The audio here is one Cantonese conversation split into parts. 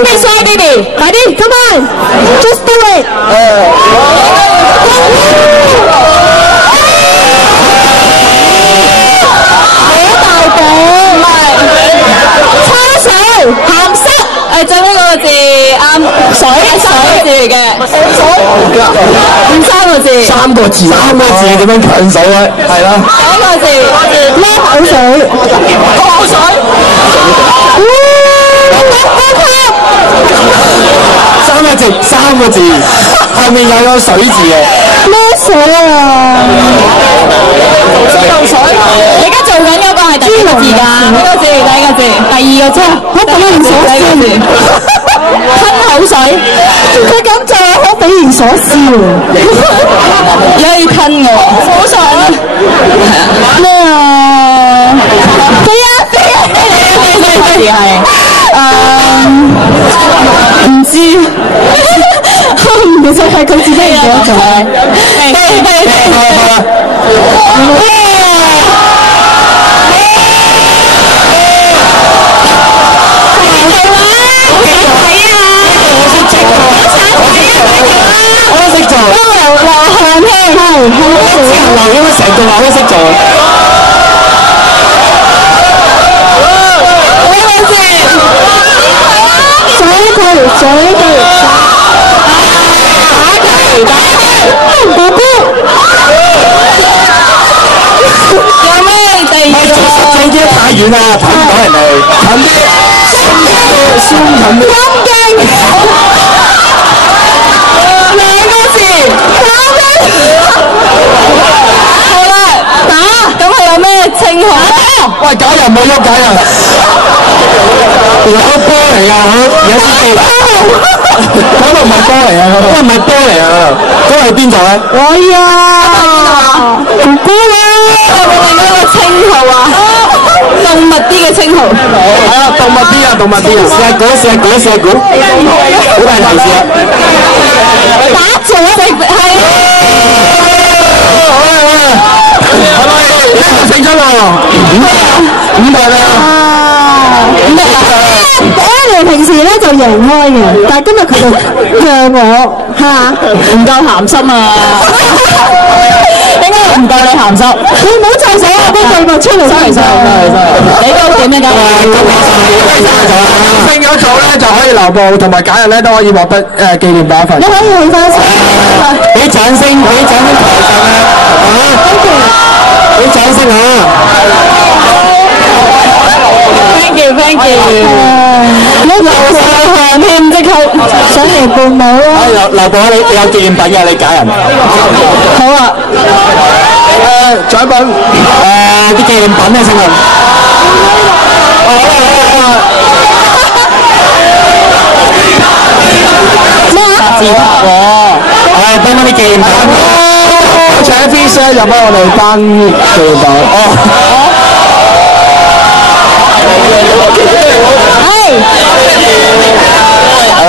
Don't be shy, baby. 快啲 ，come on，just do it。鹹濕，最尾嗰個字啱，水字嚟嘅，三個字，三個字點樣強手咧？係啦，第一個字咩口水，口水，三個字，後面有個水字嘅，咩水啊？水，你而家做緊嗰個係第一個字㗎，呢個字，第一個字，第二個字，好匪夷所思，吞口水，佢咁做好匪夷所思喎，而家要吞我，好爽啊！咩啊？飛啊！唔知，其實係佢自己唔想做。我都識做，流汗添，流因為成個流都識做。有咩地方？最驚太遠啦，睇唔到人哋。近啲，鬆近啲。咁勁！兩個字，好啦，打，咁係有咩稱號啊？喂，假人冇喐假人，有波嚟㗎，有啲機。嗰度唔係波嚟啊！嗰度唔係波嚟啊！嗰度係邊度咧？哎呀，哥哥啦！有冇另一個稱號啊？動物啲嘅稱號。係啊，動物啲啊，動物啲啊！試下估，好大提示啊！打坐食係。係咪？你係勝出喎！5代啦！Annie 平時咧就贏開嘅，但係今日佢就讓我嚇唔夠鹹濕啊！應該唔夠你鹹濕，你唔好再寫我啲秘密出嚟。sorry，你都點樣㗎？勝咗組咧就可以留步，同埋假日咧都可以獲得紀念品一份。你可以去翻先。俾掌聲台上啊！俾掌聲啊！ Thank you。流晒汗添，即刻想嚟伴舞咯。留步你有紀念品嘅你假人。好啊。獎品啲紀念品啊，請問。咩啊？字塔喎。幫啲紀念品。請 Visa 就幫我哋頒紀念品。有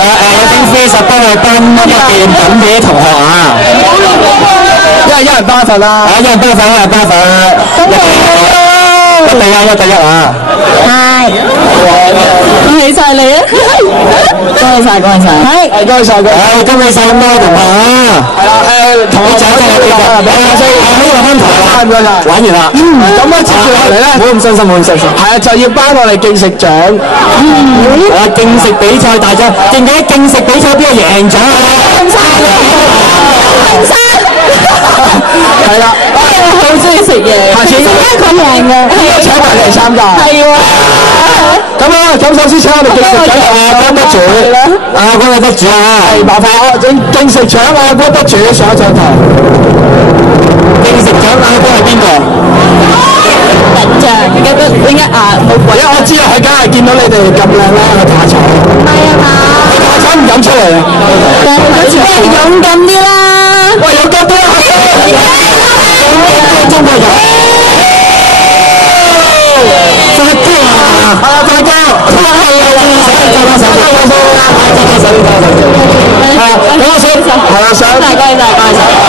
啲 Visa 幫我頒乜嘢紀念品俾啲同學啊！一人頒份啦，一人頒份，第一啊！係，恭喜晒你啊！恭喜晒，係，恭喜晒佢，恭喜晒咁多同學啊！係啦，同學仔真係幾個，呢個分台唔該晒，玩完啦。咁啊，接住落嚟咧，唔好咁傷心，係啊，就要頒我哋競食獎。競食比賽大獎，記唔記得競食比賽邊個贏咗啊？係啦，我好中意食嘢，下次佢贏嘅，請埋嚟參加。係喎。咁首先請我哋競食獎江得主，江得主啊！係麻煩我競食獎江得主上一上台。競食獎江係邊個？印象應該冇鬼。因為我知道佢梗係見到你哋咁靚啦，佢怕醜。唔係啊嘛，怕醜唔敢出嚟。但係勇敢啲啦。喂，勇敢啲啦！中國人。發哥啊！發哥，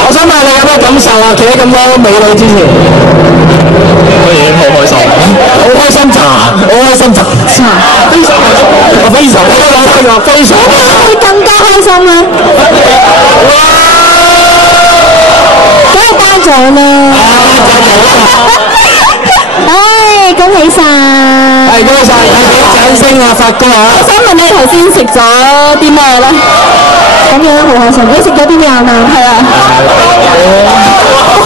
我想問你有咩感受啊？企喺咁多美女之前，當然好開心，好開心咋，非常開心。我非常非常會更加開心啦！梗係頒獎啦！唉，恭喜晒！係恭喜晒！掌聲啊，發哥啊！我想問你頭先食咗啲咩咧？咁樣好開心！你食咗啲咩啊？係啊。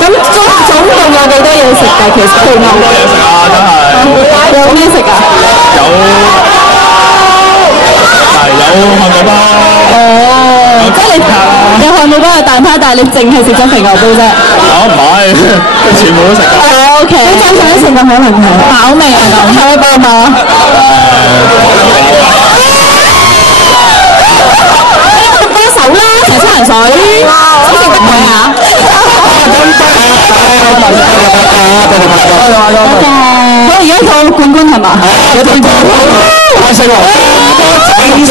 咁總共有幾多嘢食㗎？其實佢好多嘢食啊，真係。有咩食啊？有漢堡包。哦，即係你漢堡包係大派，但係你淨係食咗肥牛煲啫。唔係，全部都食㗎。O K。你正常啲食嘅可能係飽味啊咁。係咪飽啊？幫手啦，成餐人水。好食得佢啊！我而家個冠軍係嘛？有冠軍，開心喎！經常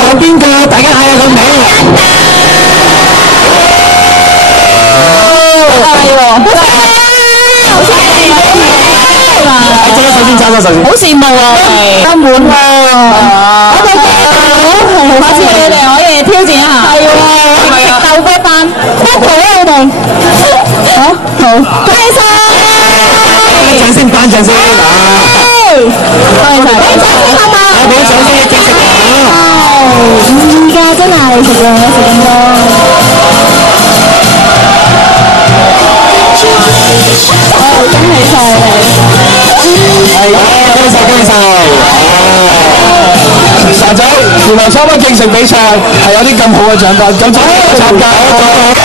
講邊個？大家嗌下個名。係喎，首先，好羨慕啊！得滿喎！下次你哋可以挑戰一下。係喎，食豆腐飯，得佢啊！你哋好，恭喜晒！掌聲頒獎先啊！多謝晒，俾掌聲一隻食而家真係食咁多。恭喜晒你！係，恭喜晒！查仔，原來參加競食比賽係有啲咁好嘅獎品，咁就參加。